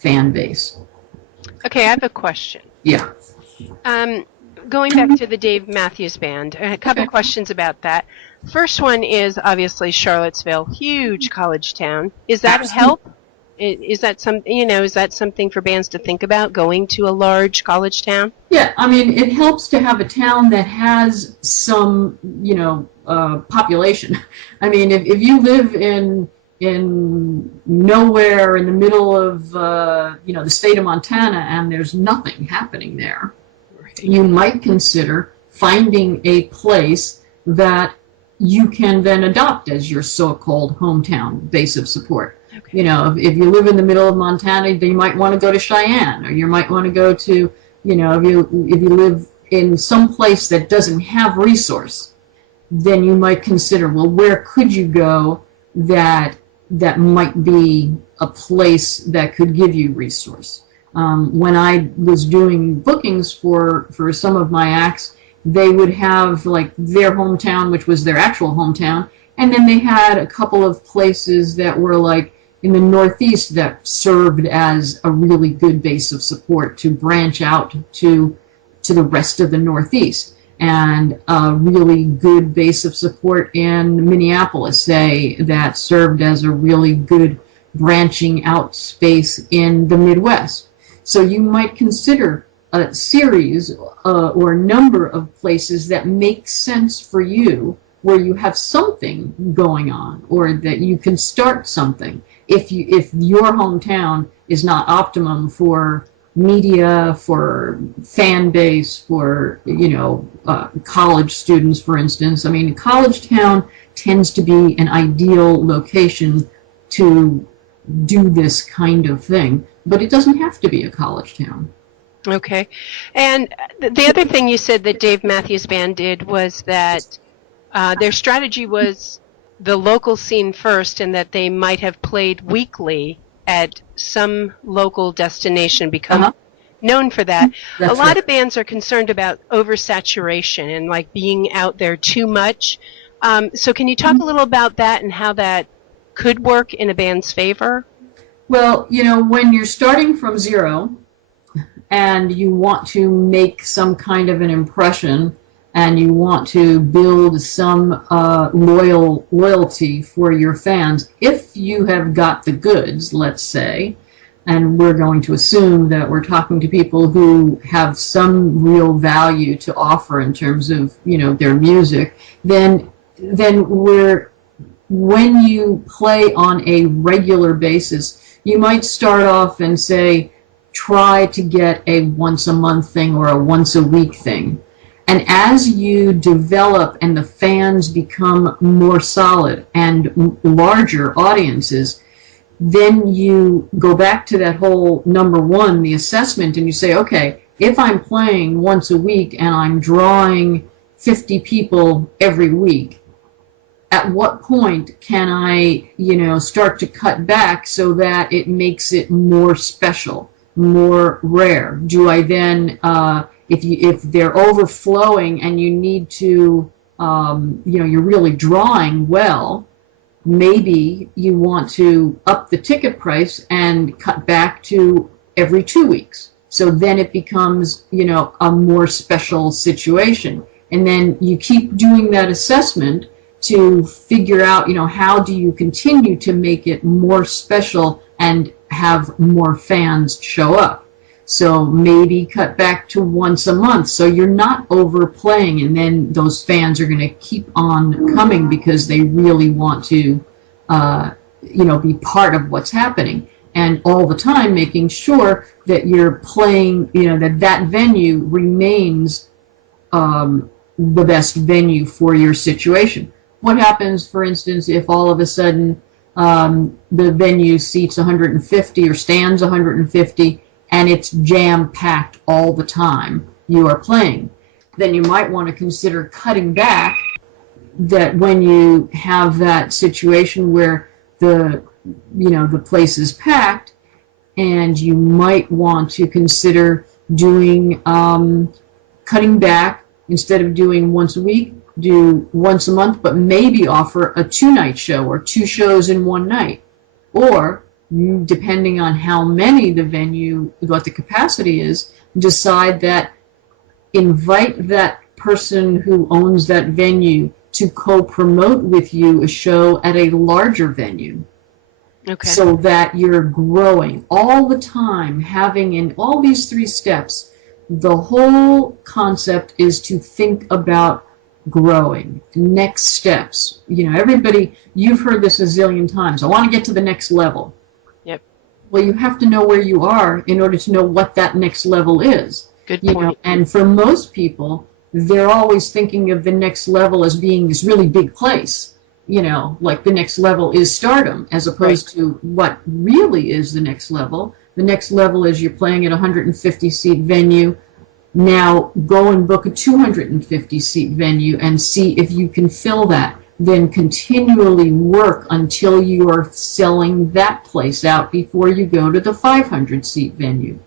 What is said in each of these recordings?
fan base. Okay, I have a question. Yeah. Going back to the Dave Matthews Band, a couple questions about that. First one is obviously Charlottesville, huge college town. Is that a help? Is that something for bands to think about, going to a large college town? Yeah, I mean, it helps to have a town that has some, population. I mean, if you live in nowhere in the middle of, the state of Montana and there's nothing happening there, you might consider finding a place that you can then adopt as your so-called hometown base of support. Okay. If you live in the middle of Montana, then you might want to go to Cheyenne, or you might want to go to, if you live in some place that doesn't have resource, then you might consider, well, where could you go that might be a place that could give you resource. When I was doing bookings for some of my acts, they would have like their hometown, which was their actual hometown, and then they had a couple of places that were like in the Northeast that served as a really good base of support to branch out to the rest of the Northeast. And a really good base of support in Minneapolis, say, that served as a really good branching out space in the Midwest. So you might consider a series or a number of places that make sense for you, where you have something going on, or that you can start something. If your hometown is not optimum for media, for fan base, for college students, for instance. I mean, college town tends to be an ideal location to do this kind of thing, but it doesn't have to be a college town. Okay. And the other thing you said that Dave Matthews Band did was that their strategy was the local scene first, and that they might have played weekly at some local destination, become known for that. That's a lot right. of bands are concerned about oversaturation and like being out there too much. So can you talk a little about that and how that could work in a band's favor? Well, when you're starting from zero and you want to make some kind of an impression and you want to build some loyalty for your fans, if you have got the goods, let's say, and we're going to assume that we're talking to people who have some real value to offer in terms of, their music, then when you play on a regular basis, you might start off and say, try to get a once a month thing or a once a week thing. And as you develop and the fans become more solid and larger audiences, then you go back to that whole number one, the assessment, and you say, okay, if I'm playing once a week and I'm drawing 50 people every week, at what point can I, start to cut back so that it makes it more special, more rare? Do I then, if they're overflowing and you need to, you're really drawing well, maybe you want to up the ticket price and cut back to every 2 weeks. So then it becomes, a more special situation. And then you keep doing that assessment to figure out, how do you continue to make it more special and have more fans show up. So maybe cut back to once a month so you're not overplaying, and then those fans are going to keep on coming because they really want to, be part of what's happening. And all the time making sure that you're playing, that venue remains the best venue for your situation. What happens, for instance, if all of a sudden the venue seats 150 or stands 150 and it's jam-packed all the time you are playing? Then you might want to consider cutting back, that when you have that situation where the place is packed, and you might want to consider doing cutting back. Instead of doing once a week, do once a month, but maybe offer a 2-night show or 2 shows in one night. Or depending on how many the venue, what the capacity is, decide that invite that person who owns that venue to co-promote with you a show at a larger venue. Okay. So that you're growing all the time, having in all these 3 steps. The whole concept is to think about growing, next steps. Everybody, you've heard this a zillion times. I want to get to the next level. Yep. Well, you have to know where you are in order to know what that next level is. Good point. And for most people, they're always thinking of the next level as being this really big place. Like the next level is stardom, as opposed to what really is the next level. The next level is you're playing at a 150-seat venue. Now go and book a 250-seat venue and see if you can fill that. Then continually work until you are selling that place out before you go to the 500-seat venue.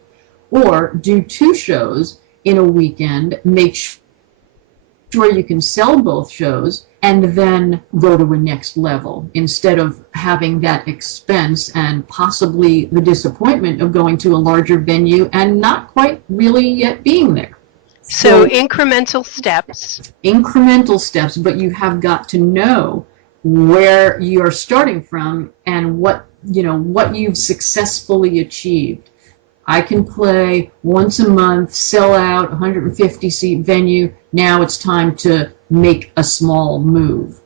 Or do 2 shows in a weekend, make sure you can sell both shows, and then go to a next level instead of having that expense and possibly the disappointment of going to a larger venue and not quite really yet being there. So incremental steps. Incremental steps, but you have got to know where you're starting from and what you've successfully achieved. I can play once a month, sell out, 150-seat venue. Now it's time to make a small move.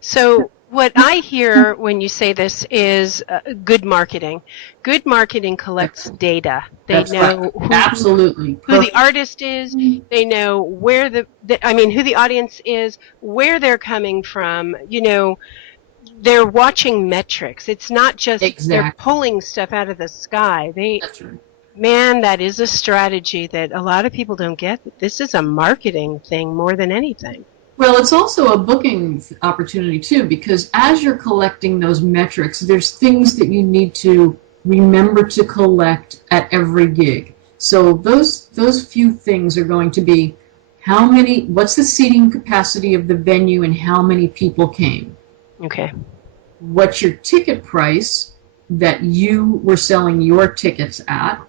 So what I hear when you say this is good marketing. Good marketing collects data. They know absolutely who the artist is. They know where who the audience is, where they're coming from. They're watching metrics. It's not just they're pulling stuff out of the sky. Man, that is a strategy that a lot of people don't get. This is a marketing thing more than anything. Well, it's also a booking opportunity too, because as you're collecting those metrics, there's things that you need to remember to collect at every gig. So those few things are going to be what's the seating capacity of the venue and how many people came? Okay. What's your ticket price that you were selling your tickets at?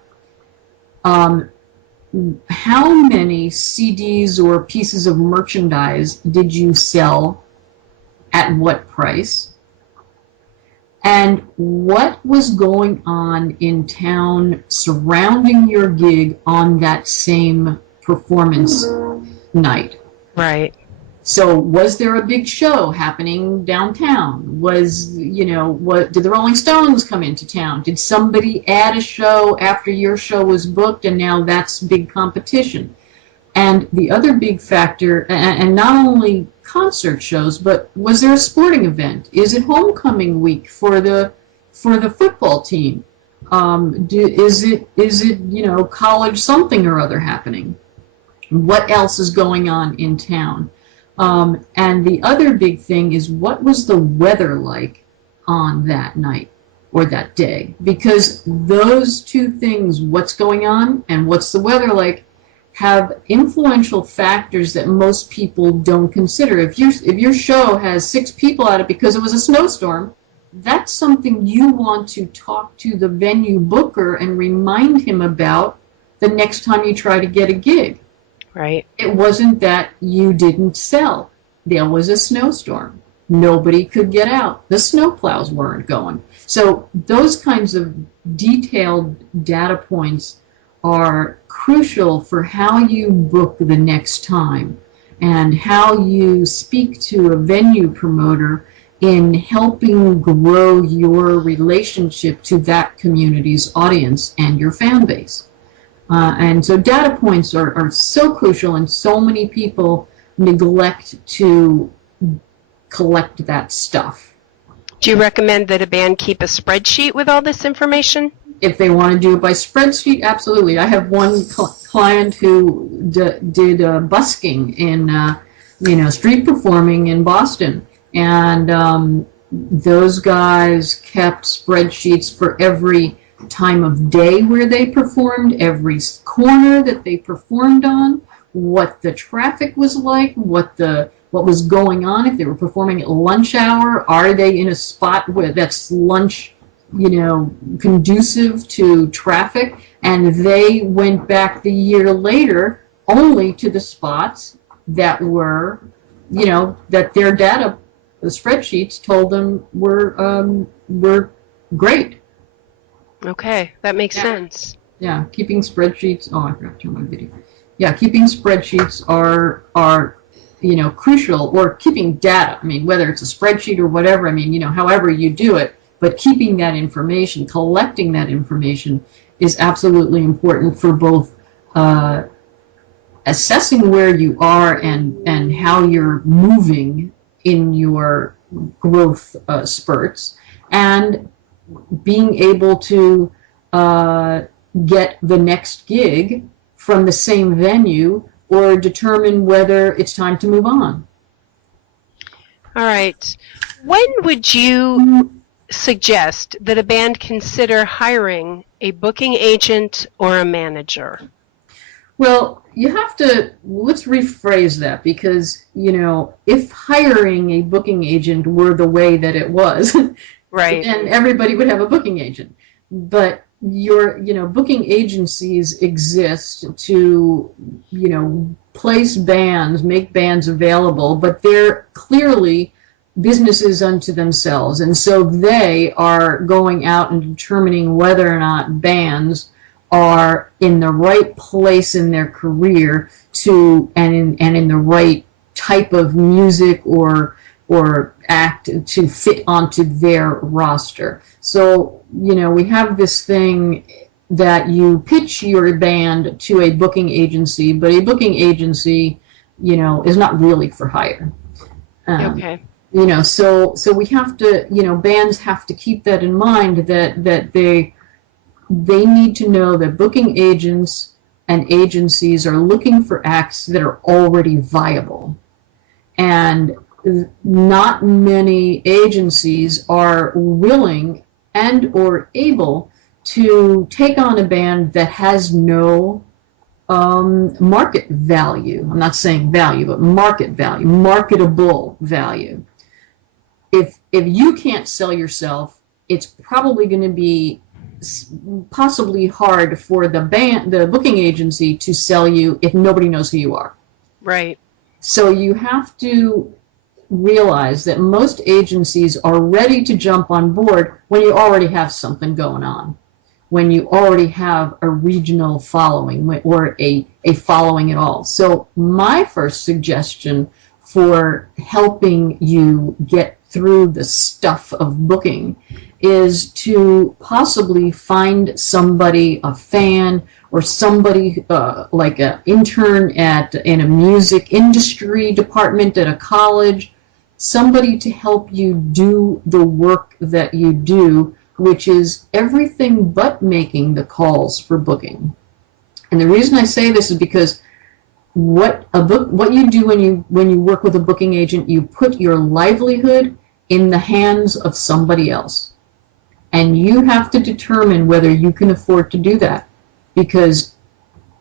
How many CDs or pieces of merchandise did you sell at what price? And what was going on in town surrounding your gig on that same performance night? Right. So was there a big show happening downtown? Did the Rolling Stones come into town? Did somebody add a show after your show was booked and now that's big competition? And the other big factor, and not only concert shows, but was there a sporting event? Is it homecoming week for the football team? Is it college something or other happening? What else is going on in town? And the other big thing is, what was the weather like on that night or that day? Because those 2 things, what's going on and what's the weather like, have influential factors that most people don't consider. If your show has 6 people at it because it was a snowstorm, that's something you want to talk to the venue booker and remind him about the next time you try to get a gig. Right. It wasn't that you didn't sell. There was a snowstorm. Nobody could get out. The snowplows weren't going. So those kinds of detailed data points are crucial for how you book the next time and how you speak to a venue promoter in helping grow your relationship to that community's audience and your fan base. And so data points are so crucial, and so many people neglect to collect that stuff. Do you recommend that a band keep a spreadsheet with all this information? If they want to do it by spreadsheet, absolutely. I have one client who did busking in street performing in Boston, and those guys kept spreadsheets for every time of day where they performed, every corner that they performed on, what the traffic was like, what was going on. If they were performing at lunch hour, are they in a spot where that's lunch conducive to traffic, and they went back the year later only to the spots that were, that their data, the spreadsheets told them were great. Okay, that makes Yeah. sense. Yeah, keeping spreadsheets. Oh, I forgot to turn my video. Yeah, keeping spreadsheets are crucial, or keeping data. I mean, whether it's a spreadsheet or whatever. I mean, however you do it, but keeping that information, collecting that information, is absolutely important for both uh, assessing where you are and how you're moving in your growth spurts, and being able to uh, get the next gig from the same venue, or determine whether it's time to move on. All right. When would you suggest that a band consider hiring a booking agent or a manager? Well, let's rephrase that, because, if hiring a booking agent were the way that it was, Right. then everybody would have a booking agent. But booking agencies exist to, place bands, make bands available, but they're clearly businesses unto themselves. And so they are going out and determining whether or not bands are in the right place in their career and in the right type of music or act to fit onto their roster. So, we have this thing that you pitch your band to a booking agency, but a booking agency, is not really for hire. Okay. So we have to, bands have to keep that in mind, that they need to know that booking agents and agencies are looking for acts that are already viable. And not many agencies are willing and or able to take on a band that has no market value. I'm not saying value, but market value, marketable value. If you can't sell yourself, it's probably going to be possibly hard for the booking agency to sell you if nobody knows who you are. Right. So you have to realize that most agencies are ready to jump on board when you already have something going on, when you already have a regional following, or a following at all. So my first suggestion for helping you get through the stuff of booking is to possibly find somebody, a fan, or somebody like an intern in a music industry department at a college, somebody to help you do the work that you do, which is everything but making the calls for booking. And the reason I say this is because what you do when you work with a booking agent, you put your livelihood in the hands of somebody else. And you have to determine whether you can afford to do that, because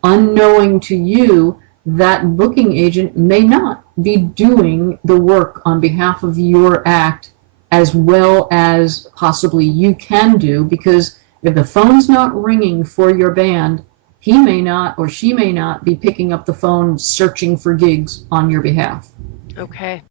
unknowing to you, that booking agent may not be doing the work on behalf of your act as well as possibly you can do, because if the phone's not ringing for your band, he may not or she may not be picking up the phone searching for gigs on your behalf. Okay.